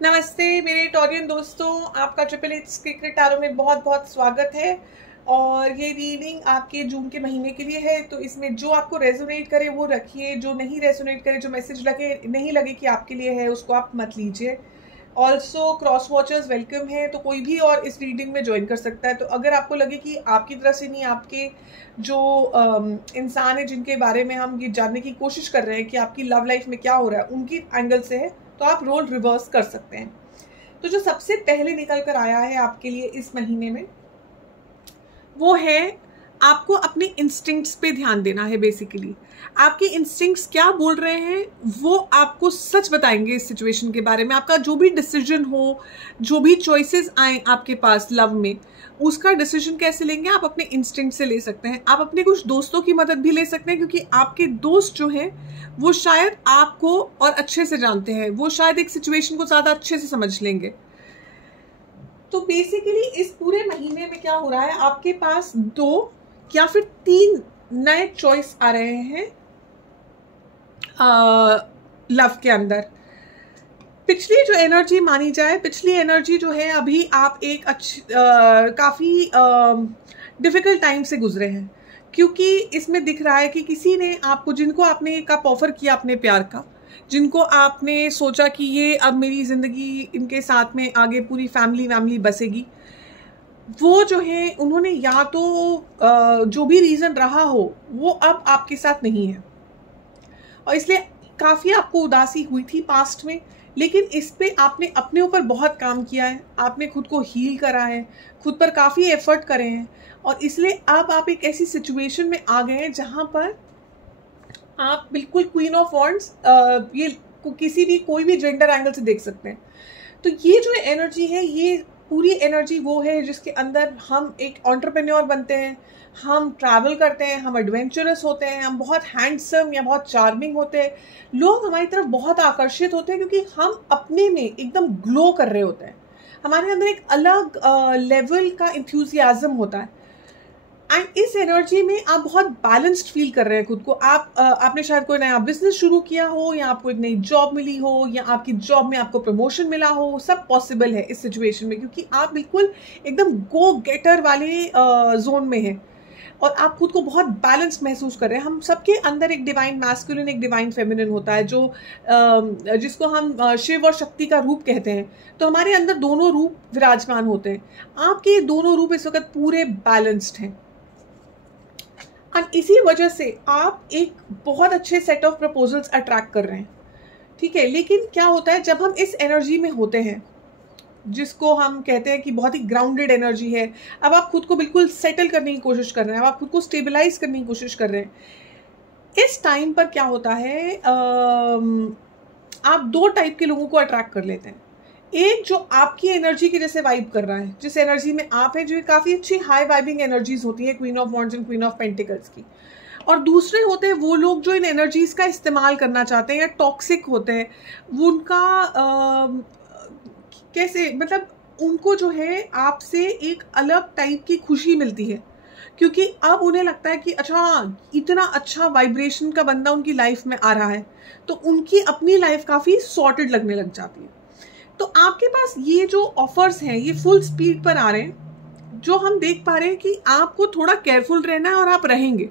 नमस्ते मेरे टॉरियन दोस्तों, आपका ट्रिपल एच सीक्रेट टैरो में बहुत बहुत स्वागत है। और ये रीडिंग आपके जून के महीने के लिए है, तो इसमें जो आपको रेजोनेट करे वो रखिए, जो नहीं रेजोनेट करे, जो मैसेज लगे नहीं लगे कि आपके लिए है, उसको आप मत लीजिए। ऑल्सो क्रॉस वॉचर्स वेलकम है, तो कोई भी और इस रीडिंग में ज्वाइन कर सकता है। तो अगर आपको लगे कि आपकी तरफ से नहीं, आपके जो इंसान है जिनके बारे में हम ये जानने की कोशिश कर रहे हैं कि आपकी लव लाइफ में क्या हो रहा है, उनकी एंगल से है, तो आप रोल रिवर्स कर सकते हैं। तो जो सबसे पहले निकल कर आया है आपके लिए इस महीने में, वो है आपको अपने इंस्टिंक्ट्स पे ध्यान देना है। बेसिकली आपके इंस्टिंक्ट्स क्या बोल रहे हैं वो आपको सच बताएंगे इस सिचुएशन के बारे में। आपका जो भी डिसीजन हो, जो भी चॉइसेस आए आपके पास लव में, उसका डिसीजन कैसे लेंगे आप अपने इंस्टिंक्ट से ले सकते हैं। आप अपने कुछ दोस्तों की मदद भी ले सकते हैं, क्योंकि आपके दोस्त जो हैं वो शायद आपको और अच्छे से जानते हैं, वो शायद एक सिचुएशन को ज्यादा अच्छे से समझ लेंगे। तो बेसिकली इस पूरे महीने में क्या हो रहा है, आपके पास 2 या फिर 3 नए चॉइस आ रहे हैं लव के अंदर। पिछली जो एनर्जी मानी जाए, पिछली एनर्जी जो है, अभी आप एक काफी डिफिकल्ट टाइम से गुजरे हैं, क्योंकि इसमें दिख रहा है कि किसी ने आपको, जिनको आपने एक आप ऑफर किया अपने प्यार का, जिनको आपने सोचा कि ये अब मेरी जिंदगी, इनके साथ में आगे पूरी फैमिली बसेगी, वो जो है उन्होंने या तो जो भी रीजन रहा हो वो अब आपके साथ नहीं है, और इसलिए काफी आपको उदासी हुई थी पास्ट में। लेकिन इस पे आपने अपने ऊपर बहुत काम किया है, आपने खुद को हील करा है, खुद पर काफी एफर्ट करे हैं, और इसलिए अब आप एक ऐसी सिचुएशन में आ गए हैं जहां पर आप बिल्कुल क्वीन ऑफ वॉन्ड्स, ये किसी भी कोई भी जेंडर एंगल से देख सकते हैं। तो ये जो एनर्जी है, ये पूरी एनर्जी वो है जिसके अंदर हम एक एंटरप्रेन्योर बनते हैं, हम ट्रैवल करते हैं, हम एडवेंचरस होते हैं, हम बहुत हैंडसम या बहुत चार्मिंग होते हैं, लोग हमारी तरफ बहुत आकर्षित होते हैं, क्योंकि हम अपने में एकदम ग्लो कर रहे होते हैं, हमारे अंदर एक अलग लेवल का इंथ्यूजियाज्म होता है। एंड इस एनर्जी में आप बहुत बैलेंस्ड फील कर रहे हैं खुद को। आपने शायद कोई नया बिजनेस शुरू किया हो, या आपको एक नई जॉब मिली हो, या आपकी जॉब में आपको प्रमोशन मिला हो, सब पॉसिबल है इस सिचुएशन में, क्योंकि आप बिल्कुल एकदम गो गेटर वाले जोन में हैं, और आप खुद को बहुत बैलेंस्ड महसूस कर रहे हैं। हम सबके अंदर एक डिवाइन मैस्कुलिन, एक डिवाइन फेमिनिन होता है, जो जिसको हम शिव और शक्ति का रूप कहते हैं। तो हमारे अंदर दोनों रूप विराजमान होते हैं। आपके दोनों रूप इस वक्त पूरे बैलेंस्ड हैं, और इसी वजह से आप एक बहुत अच्छे सेट ऑफ प्रपोजल्स अट्रैक्ट कर रहे हैं। ठीक है, लेकिन क्या होता है जब हम इस एनर्जी में होते हैं, जिसको हम कहते हैं कि बहुत ही ग्राउंडेड एनर्जी है, अब आप खुद को बिल्कुल सेटल करने की कोशिश कर रहे हैं, अब आप खुद को स्टेबलाइज करने की कोशिश कर रहे हैं। इस टाइम पर क्या होता है, आप 2 टाइप के लोगों को अट्रैक्ट कर लेते हैं। एक जो आपकी एनर्जी के जैसे वाइब कर रहा है, जिस एनर्जी में आप हैं, जो काफी अच्छी हाई वाइबिंग एनर्जीज होती है, queen of wands and queen of pentacles की। और दूसरे होते हैं वो लोग जो इन एनर्जीज का इस्तेमाल करना चाहते हैं, या टॉक्सिक होते हैं। वो उनका कैसे, मतलब उनको जो है आपसे एक अलग टाइप की खुशी मिलती है, क्योंकि अब उन्हें लगता है कि अच्छा, इतना अच्छा वाइब्रेशन का बंदा उनकी लाइफ में आ रहा है, तो उनकी अपनी लाइफ काफी सॉर्टेड लगने लग जाती है। तो आपके पास ये जो ऑफर्स हैं, ये फुल स्पीड पर आ रहे हैं, जो हम देख पा रहे हैं कि आपको थोड़ा केयरफुल रहना है, और आप रहेंगे।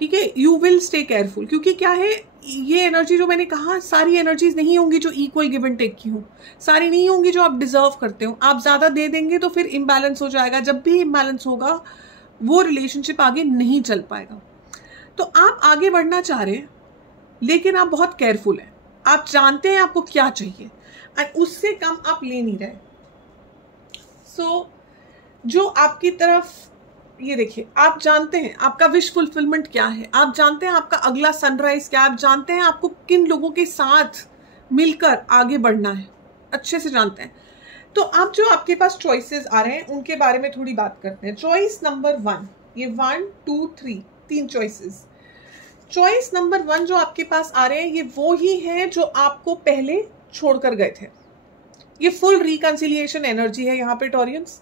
ठीक है, यू विल स्टे केयरफुल, क्योंकि क्या है, ये एनर्जी जो मैंने कहा, सारी एनर्जीज नहीं होंगी जो इक्वल गिव एंड टेक की हो, सारी नहीं होंगी जो आप डिजर्व करते हो। आप ज्यादा दे देंगे तो फिर इम्बैलेंस हो जाएगा, जब भी इम्बैलेंस होगा वो रिलेशनशिप आगे नहीं चल पाएगा। तो आप आगे बढ़ना चाह रहे हैं, लेकिन आप बहुत केयरफुल हैं, आप जानते हैं आपको क्या चाहिए, और उससे कम आप ले नहीं रहे। जो आपकी तरफ, ये देखिए, आप जानते हैं आपका विश फुलफिलमेंट क्या है, आप जानते हैं आपका अगला सनराइज क्या, आप जानते हैं आपको किन लोगों के साथ मिलकर आगे बढ़ना है, अच्छे से जानते हैं। तो अब जो आपके पास चॉइसेस आ रहे हैं उनके बारे में थोड़ी बात करते हैं। चॉइस नंबर 1, ये 1 2 3 चॉइसेस। चॉइस नंबर 1 जो आपके पास आ रहे हैं, ये वो ही है जो आपको पहले छोड़कर गए थे। ये फुल रिकंसिलिएशन एनर्जी है यहाँ पे टॉरियंस।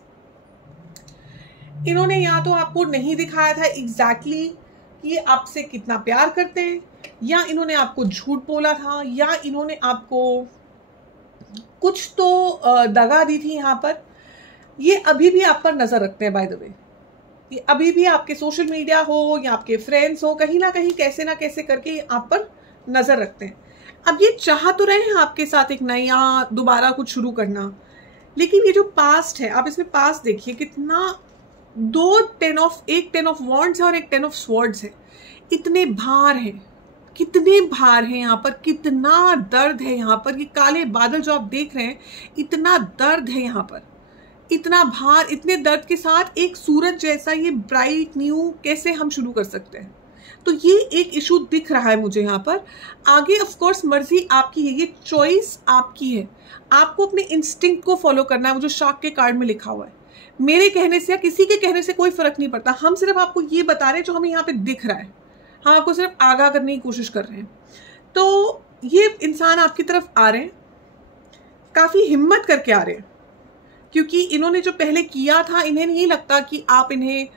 इन्होंने या तो आपको नहीं दिखाया था एग्जैक्टली कि ये आपसे कितना प्यार करते हैं, या इन्होंने आपको झूठ बोला था, या इन्होंने आपको कुछ तो दगा दी थी यहाँ पर। ये अभी भी आप पर नजर रखते हैं, बाय द वे। ये अभी भी आपके सोशल मीडिया हो या आपके फ्रेंड्स हो, कहीं ना कहीं कैसे ना कैसे करके आप पर नजर रखते हैं। अब ये चाह तो रहे हैं आपके साथ एक नया दोबारा कुछ शुरू करना, लेकिन ये जो पास्ट है, आप इसमें पास्ट देखिए कितना, एक 10 ऑफ वॉन्ड्स है और एक 10 ऑफ स्वॉर्ड्स है। इतने भार हैं, कितने भार हैं यहाँ पर, कितना दर्द है यहाँ पर। ये काले बादल जो आप देख रहे हैं, इतना दर्द है यहाँ पर, इतना भार, इतने दर्द के साथ एक सूरज जैसा ये ब्राइट न्यू कैसे हम शुरू कर सकते हैं। तो ये एक इशू दिख रहा है मुझे यहाँ पर। आगे ऑफ कोर्स मर्जी आपकी है, ये चॉइस आपकी है। आपको अपने इंस्टिंक्ट को फॉलो करना है, वो जो शार्क के कार्ड में लिखा हुआ है। मेरे कहने से या किसी के कहने से कोई फर्क नहीं पड़ता। हम सिर्फ आपको ये बता रहे हैं जो हमें यहाँ पे दिख रहा है, हम आपको सिर्फ आगाह करने की कोशिश कर रहे हैं। तो ये इंसान आपकी तरफ आ रहे हैं, काफी हिम्मत करके आ रहे हैं, क्योंकि इन्होंने जो पहले किया था, इन्हें नहीं लगता कि आप इन्हें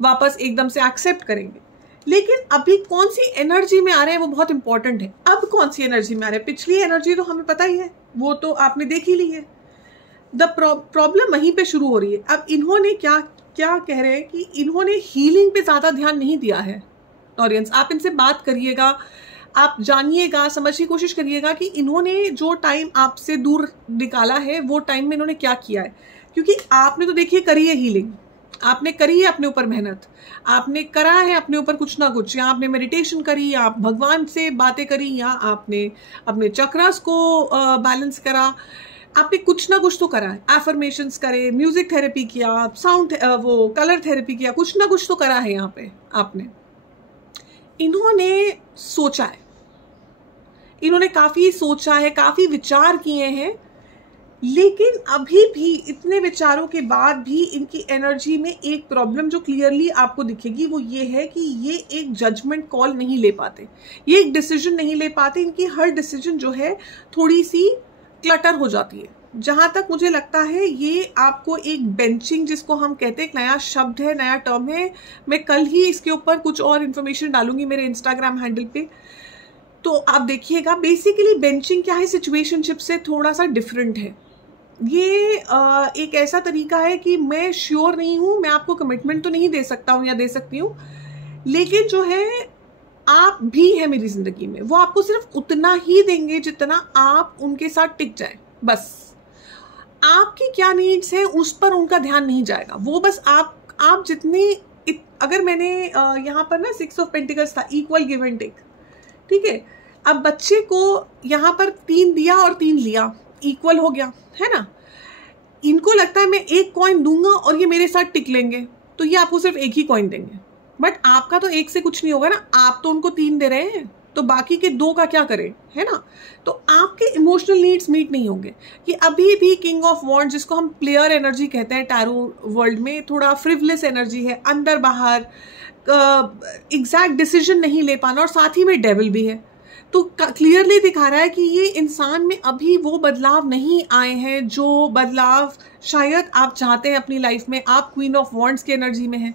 वापस एकदम से एक्सेप्ट करेंगे। लेकिन अभी कौन सी एनर्जी में आ रहे हैं वो बहुत इंपॉर्टेंट है। अब कौन सी एनर्जी में आ रहे हैं, पिछली एनर्जी तो हमें पता ही है, वो तो आपने देख ही ली है। द प्रॉब्लम वहीं पे शुरू हो रही है। अब इन्होंने क्या क्या कह रहे हैं कि इन्होंने हीलिंग पे ज्यादा ध्यान नहीं दिया है। टॉरियंस, आप इनसे बात करिएगा, आप जानिएगा, समझने की कोशिश करिएगा कि इन्होंने जो टाइम आपसे दूर निकाला है वो टाइम में इन्होंने क्या किया है। क्योंकि आपने तो देखिए करी है हीलिंग, आपने करी है अपने ऊपर मेहनत, आपने करा है अपने ऊपर कुछ ना कुछ, या आपने मेडिटेशन करी, या आप भगवान से बातें करी, या आपने अपने चक्रास को बैलेंस करा, आपने कुछ ना कुछ तो करा है। एफर्मेशंस करे, म्यूजिक थेरेपी किया, साउंड वो कलर थेरेपी किया, कुछ ना कुछ तो करा है यहाँ पे आपने। इन्होंने सोचा है, इन्होंने काफी सोचा है, काफी विचार किए हैं, लेकिन अभी भी इतने विचारों के बाद भी इनकी एनर्जी में एक प्रॉब्लम जो क्लियरली आपको दिखेगी वो ये है कि ये एक जजमेंट कॉल नहीं ले पाते, ये एक डिसीजन नहीं ले पाते। इनकी हर डिसीजन जो है थोड़ी सी क्लटर हो जाती है। जहां तक मुझे लगता है ये आपको एक बेंचिंग, जिसको हम कहते हैं, एक नया शब्द है, नया टर्म है। मैं कल ही इसके ऊपर कुछ और इन्फॉर्मेशन डालूंगी मेरे इंस्टाग्राम हैंडल पे, तो आप देखिएगा। बेसिकली बेंचिंग क्या है, सिचुएशनशिप से थोड़ा सा डिफरेंट है। ये एक ऐसा तरीका है कि मैं श्योर नहीं हूं, मैं आपको कमिटमेंट तो नहीं दे सकता हूं या दे सकती हूं, लेकिन जो है आप भी है मेरी जिंदगी में, वो आपको सिर्फ उतना ही देंगे जितना आप उनके साथ टिक जाए। बस आपकी क्या नीड्स है उस पर उनका ध्यान नहीं जाएगा। वो बस आप जितनी, अगर मैंने यहाँ पर ना 6 ऑफ पेंटिकल्स था, इक्वल गिव एंड टेक, ठीक है। अब बच्चे को यहाँ पर 3 दिया और 3 लिया, इक्वल हो गया, है ना। इनको लगता है मैं एक कॉइन दूंगा और ये मेरे साथ टिक लेंगे, तो ये आपको सिर्फ एक ही कॉइन देंगे। बट आपका तो एक से कुछ नहीं होगा ना, आप तो उनको 3 दे रहे हैं, तो बाकी के 2 का क्या करें, है ना। तो आपके इमोशनल नीड्स मीट नहीं होंगे। ये अभी भी किंग ऑफ वॉन्ड्स, जिसको हम प्लेयर एनर्जी कहते हैं टैरो वर्ल्ड में, थोड़ा फ्रिवलेस एनर्जी है, अंदर बाहर एग्जैक्ट डिसीजन नहीं ले पाना, और साथ ही में डेविल भी है। तो क्लियरली दिखा रहा है कि ये इंसान में अभी वो बदलाव नहीं आए हैं जो बदलाव शायद आप चाहते हैं अपनी लाइफ में। आप क्वीन ऑफ वॉन्ड्स की एनर्जी में हैं,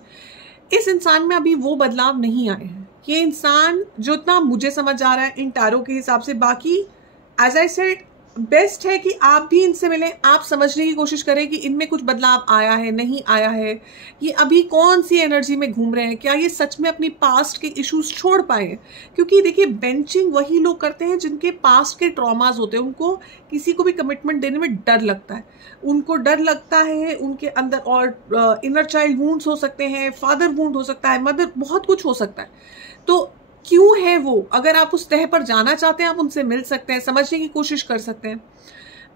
इस इंसान में अभी वो बदलाव नहीं आए हैं। ये इंसान, जो इतना मुझे समझ आ रहा है इन टैरो के हिसाब से, बाकी एज आई सेड बेस्ट है कि आप भी इनसे मिलें, आप समझने की कोशिश करें कि इनमें कुछ बदलाव आया है, नहीं आया है, ये अभी कौन सी एनर्जी में घूम रहे हैं, क्या ये सच में अपनी पास्ट के इश्यूज छोड़ पाए हैं। क्योंकि देखिए बेंचिंग वही लोग करते हैं जिनके पास्ट के ट्रॉमास होते हैं, उनको किसी को भी कमिटमेंट देने में डर लगता है, उनको डर लगता है, उनके अंदर और इनर चाइल्ड वुंड्स हो सकते हैं, फादर वुंड हो सकता है, मदर, बहुत कुछ हो सकता है। तो क्यों है वो, अगर आप उस तह पर जाना चाहते हैं आप उनसे मिल सकते हैं, समझने की कोशिश कर सकते हैं।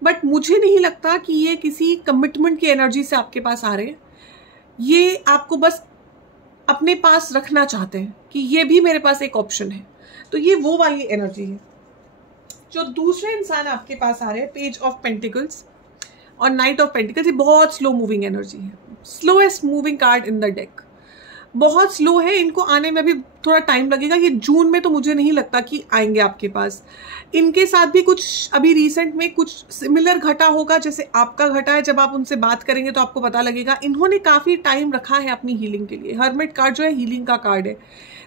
बट मुझे नहीं लगता कि ये किसी कमिटमेंट की एनर्जी से आपके पास आ रहे हैं। ये आपको बस अपने पास रखना चाहते हैं कि ये भी मेरे पास एक ऑप्शन है। तो ये वो वाली एनर्जी है। जो दूसरे इंसान आपके पास आ रहे हैं, पेज ऑफ पेंटिकल्स और नाइट ऑफ पेंटिकल्स, ये बहुत स्लो मूविंग एनर्जी है, slowest moving card in the deck. बहुत स्लो है, इनको आने में भी थोड़ा टाइम लगेगा। ये जून में तो मुझे नहीं लगता कि आएंगे आपके पास। इनके साथ भी कुछ अभी रिसेंट में कुछ सिमिलर घटा होगा जैसे आपका घटा है। जब आप उनसे बात करेंगे तो आपको पता लगेगा। इन्होंने काफी टाइम रखा है अपनी हीलिंग के लिए। हर्मिट कार्ड जो है हीलिंग का कार्ड है,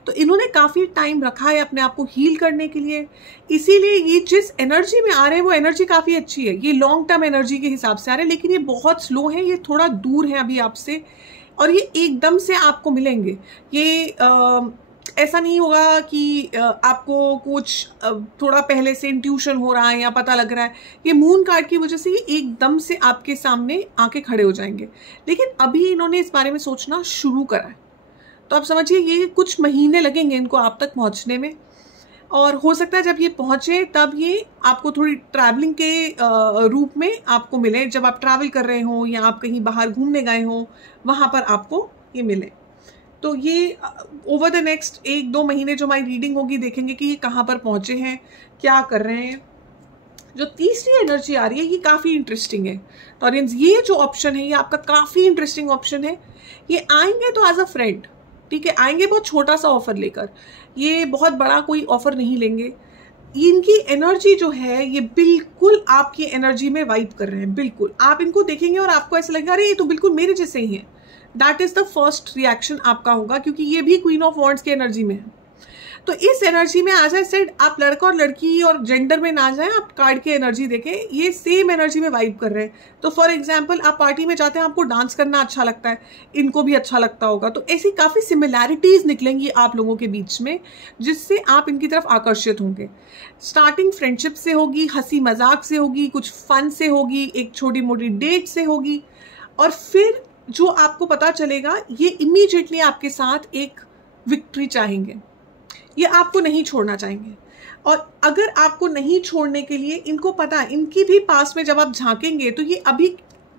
तो इन्होंने काफ़ी टाइम रखा है अपने आप को हील करने के लिए, इसीलिए ये जिस एनर्जी में आ रहे हैं वो एनर्जी काफ़ी अच्छी है। ये लॉन्ग टर्म एनर्जी के हिसाब से आ रहे हैं, लेकिन ये बहुत स्लो है, ये थोड़ा दूर है अभी आपसे, और ये एकदम से आपको मिलेंगे। ये ऐसा नहीं होगा कि आपको कुछ थोड़ा पहले से इंट्यूशन हो रहा है या पता लग रहा है। ये मून कार्ड की वजह से ये एकदम से आपके सामने आके खड़े हो जाएंगे, लेकिन अभी इन्होंने इस बारे में सोचना शुरू करा है। तो आप समझिए ये कुछ महीने लगेंगे इनको आप तक पहुंचने में, और हो सकता है जब ये पहुंचे तब ये आपको थोड़ी ट्रैवलिंग के रूप में आपको मिले। जब आप ट्रैवल कर रहे हो या आप कहीं बाहर घूमने गए हो, वहाँ पर आपको ये मिले। तो ये ओवर द नेक्स्ट 1-2 महीने जो हमारी रीडिंग होगी, देखेंगे कि ये कहाँ पर पहुँचे हैं, क्या कर रहे हैं। जो तीसरी एनर्जी आ रही है ये काफ़ी इंटरेस्टिंग है टॉरियंस। ये जो ऑप्शन है ये आपका काफ़ी इंटरेस्टिंग ऑप्शन है। ये आएंगे तो एज अ फ्रेंड, ठीक है, आएंगे बहुत छोटा सा ऑफर लेकर, ये बहुत बड़ा कोई ऑफर नहीं लेंगे। इनकी एनर्जी जो है ये बिल्कुल आपकी एनर्जी में वाइब कर रहे हैं, बिल्कुल। आप इनको देखेंगे और आपको ऐसा लगेगा अरे ये तो बिल्कुल मेरे जैसे ही है। That is the first reaction आपका होगा, क्योंकि ये भी क्वीन ऑफ वॉन्ड्स की एनर्जी में है। तो इस एनर्जी में आ जाए सेड, आप लड़का और लड़की और जेंडर में ना जाए, आप कार्ड की एनर्जी देखें, ये सेम एनर्जी में वाइब कर रहे हैं। तो फॉर एग्जांपल आप पार्टी में जाते हैं, आपको डांस करना अच्छा लगता है, इनको भी अच्छा लगता होगा, तो ऐसी काफ़ी सिमिलैरिटीज निकलेंगी आप लोगों के बीच में, जिससे आप इनकी तरफ आकर्षित होंगे। स्टार्टिंग फ्रेंडशिप से होगी, हंसी मजाक से होगी, कुछ फन से होगी, एक छोटी मोटी डेट से होगी, और फिर जो आपको पता चलेगा ये इमीडिएटली आपके साथ एक विक्ट्री चाहेंगे, ये आपको नहीं छोड़ना चाहेंगे। और अगर आपको नहीं छोड़ने के लिए इनको पता है, इनकी भी पास में जब आप झांकेंगे तो ये अभी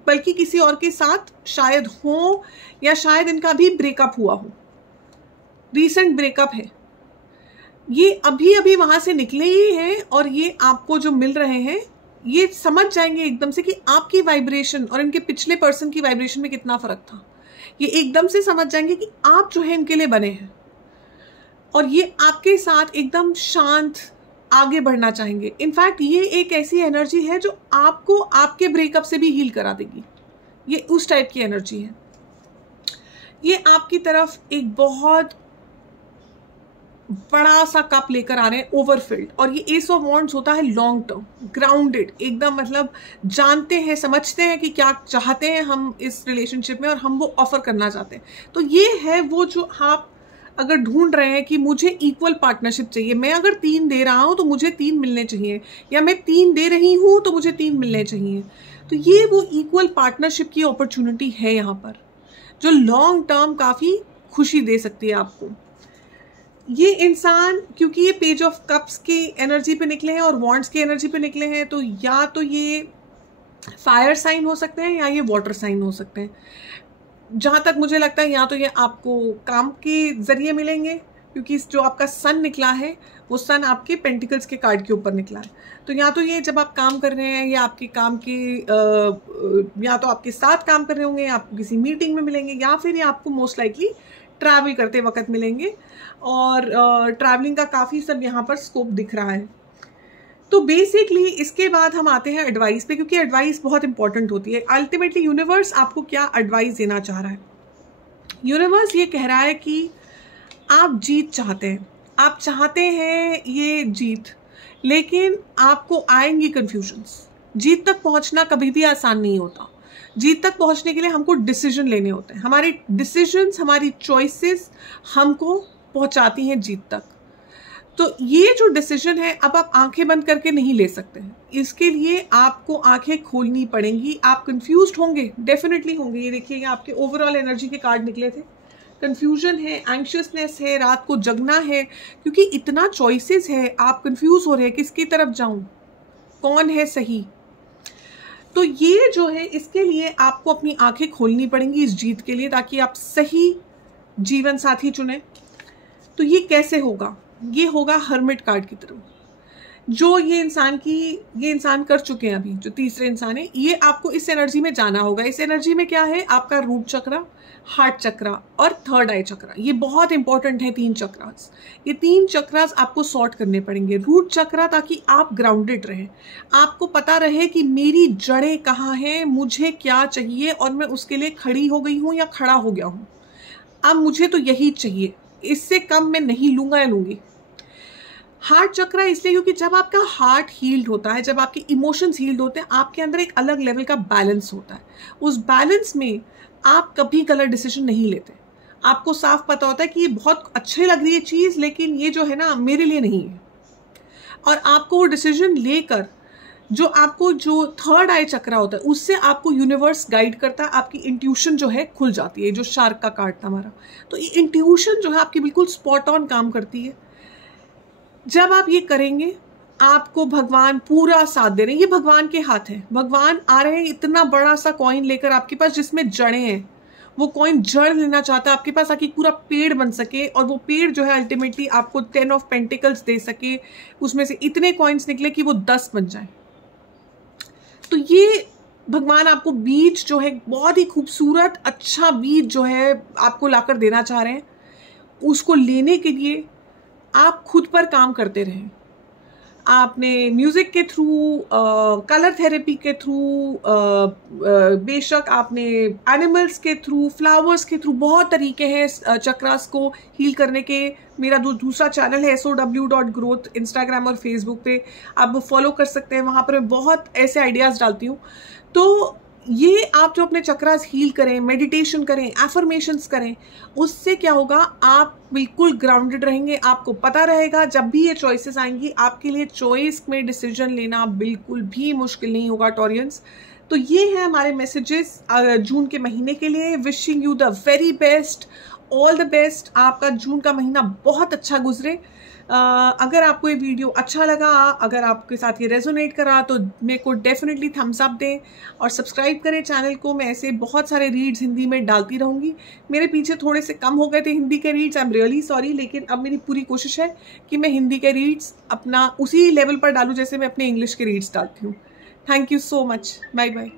बल्कि किसी और के साथ शायद हो, या शायद इनका भी ब्रेकअप हुआ हो, रीसेंट ब्रेकअप है, ये अभी अभी वहां से निकले ही हैं, और ये आपको जो मिल रहे हैं ये समझ जाएंगे एकदम से कि आपकी वाइब्रेशन और इनके पिछले पर्सन की वाइब्रेशन में कितना फर्क था। ये एकदम से समझ जाएंगे कि आप जो है इनके लिए बने हैं, और ये आपके साथ एकदम शांत आगे बढ़ना चाहेंगे। इनफैक्ट ये एक ऐसी एनर्जी है जो आपको आपके ब्रेकअप से भी हील करा देगी। ये उस टाइप की एनर्जी है। ये आपकी तरफ एक बहुत बड़ा सा कप लेकर आ रहे हैं, ओवरफिल्ड, और ये एस ऑफ वॉन्ड्स होता है लॉन्ग टर्म, ग्राउंडेड, एकदम मतलब जानते हैं, समझते हैं कि क्या चाहते हैं हम इस रिलेशनशिप में, और हम वो ऑफर करना चाहते हैं। तो ये है वो जो आप अगर ढूंढ रहे हैं कि मुझे इक्वल पार्टनरशिप चाहिए, मैं अगर 3 दे रहा हूं तो मुझे 3 मिलने चाहिए, या मैं 3 दे रही हूं तो मुझे 3 मिलने चाहिए। तो ये वो इक्वल पार्टनरशिप की अपॉर्चुनिटी है यहाँ पर, जो लॉन्ग टर्म काफ़ी खुशी दे सकती है आपको। ये इंसान, क्योंकि ये पेज ऑफ कप्स की एनर्जी पे निकले हैं और वॉन्ड्स की एनर्जी पे निकले हैं, तो या तो ये फायर साइन हो सकते हैं या ये वाटर साइन हो सकते हैं। जहाँ तक मुझे लगता है या तो ये आपको काम के जरिए मिलेंगे, क्योंकि जो आपका सन निकला है वो सन आपके पेंटिकल्स के कार्ड के ऊपर निकला है। तो या तो ये जब आप काम कर रहे हैं, या आपके काम के या तो आपके साथ काम कर रहे होंगे, या आपको किसी मीटिंग में मिलेंगे, या फिर ये आपको मोस्ट लाइकली ट्रैवल करते वक्त मिलेंगे। और ट्रैवलिंग का काफ़ी सब यहाँ पर स्कोप दिख रहा है। तो बेसिकली इसके बाद हम आते हैं एडवाइस पे, क्योंकि एडवाइस बहुत इंपॉर्टेंट होती है। अल्टीमेटली यूनिवर्स आपको क्या एडवाइस देना चाह रहा है? यूनिवर्स ये कह रहा है कि आप जीत चाहते हैं, आप चाहते हैं ये जीत, लेकिन आपको आएंगी कन्फ्यूजन्स। जीत तक पहुंचना कभी भी आसान नहीं होता। जीत तक पहुंचने के लिए हमको डिसीजन लेने होते हैं। हमारे डिसीजंस, हमारी चॉइसेस हमको पहुंचाती हैं जीत तक। तो ये जो डिसीजन है, अब आप आंखें बंद करके नहीं ले सकते हैं, इसके लिए आपको आंखें खोलनी पड़ेंगी। आप कंफ्यूज्ड होंगे, डेफिनेटली होंगे। ये देखिएगा आपके ओवरऑल एनर्जी के कार्ड निकले थे। कंफ्यूजन है, एंग्शियसनेस है, रात को जगना है, क्योंकि इतना चॉइसेस है, आप कंफ्यूज हो रहे हैं किसकी तरफ जाऊं, कौन है सही। तो ये जो है, इसके लिए आपको अपनी आंखें खोलनी पड़ेंगी इस जीत के लिए, ताकि आप सही जीवन साथी चुने। तो ये कैसे होगा? ये होगा हर्मिट कार्ड की तरह, जो ये इंसान कर चुके हैं अभी, जो तीसरे इंसान है। ये आपको इस एनर्जी में जाना होगा। इस एनर्जी में क्या है? आपका रूट चक्रा, हार्ट चक्रा और थर्ड आई चक्रा। ये बहुत इंपॉर्टेंट है, 3 चक्रास। ये 3 चक्रास आपको सॉर्ट करने पड़ेंगे। रूट चक्रा, ताकि आप ग्राउंडेड रहें, आपको पता रहे कि मेरी जड़ें कहाँ हैं, मुझे क्या चाहिए, और मैं उसके लिए खड़ी हो गई हूँ या खड़ा हो गया हूँ, अब मुझे तो यही चाहिए। इससे कम मैं नहीं लूँगा या लूँगी। हार्ट चक्रा इसलिए क्योंकि जब आपका हार्ट हील्ड होता है, जब आपके इमोशंस हील्ड होते हैं, आपके अंदर एक अलग लेवल का बैलेंस होता है। उस बैलेंस में आप कभी गलत डिसीजन नहीं लेते। आपको साफ पता होता है कि ये बहुत अच्छी लग रही है चीज़, लेकिन ये जो है ना मेरे लिए नहीं है। और आपको वो डिसीजन लेकर जो थर्ड आई चक्रा होता है, उससे आपको यूनिवर्स गाइड करता है, आपकी इंट्यूशन जो है खुल जाती है। जो शार्क का कार्ड था हमारा, तो ये इंट्यूशन जो है आपकी बिल्कुल स्पॉट ऑन काम करती है। जब आप ये करेंगे, आपको भगवान पूरा साथ दे रहे हैं। ये भगवान के हाथ है। भगवान आ रहे हैं इतना बड़ा सा कॉइन लेकर आपके पास जिसमें जड़ें हैं। वो कॉइन जड़ लेना चाहता है आपके पास, ताकि पूरा पेड़ बन सके, और वो पेड़ जो है अल्टीमेटली आपको 10 ऑफ पेंटिकल्स दे सके। उसमें से इतने कॉइन्स निकले कि वो 10 बन जाए। तो ये भगवान आपको बीज जो है, बहुत ही खूबसूरत अच्छा बीज जो है आपको लाकर देना चाह रहे हैं। उसको लेने के लिए आप खुद पर काम करते रहें। आपने म्यूज़िक के थ्रू, कलर थेरेपी के थ्रू, बेशक आपने एनिमल्स के थ्रू, फ्लावर्स के थ्रू, बहुत तरीके हैं चक्रास को हील करने के। मेरा दूसरा चैनल है SOW.growth, इंस्टाग्राम और फेसबुक पे आप फॉलो कर सकते हैं। वहाँ पर मैं बहुत ऐसे आइडियाज़ डालती हूँ। तो ये आप जो अपने चक्रास हील करें, मेडिटेशन करें, एफर्मेशंस करें, उससे क्या होगा, आप बिल्कुल ग्राउंडेड रहेंगे। आपको पता रहेगा जब भी ये चॉइसेस आएंगी, आपके लिए चॉइस में डिसीजन लेना बिल्कुल भी मुश्किल नहीं होगा टॉरियंस। तो ये है हमारे मैसेजेस जून के महीने के लिए। Wishing you the very best, all the best. आपका जून का महीना बहुत अच्छा गुजरे। अगर आपको ये वीडियो अच्छा लगा, अगर आपके साथ ये रेजोनेट करा, तो मेरे को डेफिनेटली थम्स अप दें और सब्सक्राइब करें चैनल को। मैं ऐसे बहुत सारे रीड्स हिंदी में डालती रहूँगी। मेरे पीछे थोड़े से कम हो गए थे हिंदी के reads, I am really sorry, लेकिन अब मेरी पूरी कोशिश है कि मैं हिंदी के रीड्स अपना उसी लेवल पर डालूँ जैसे मैं अपने इंग्लिश के रीड्स डालती हूँ। Thank you so much. Bye bye.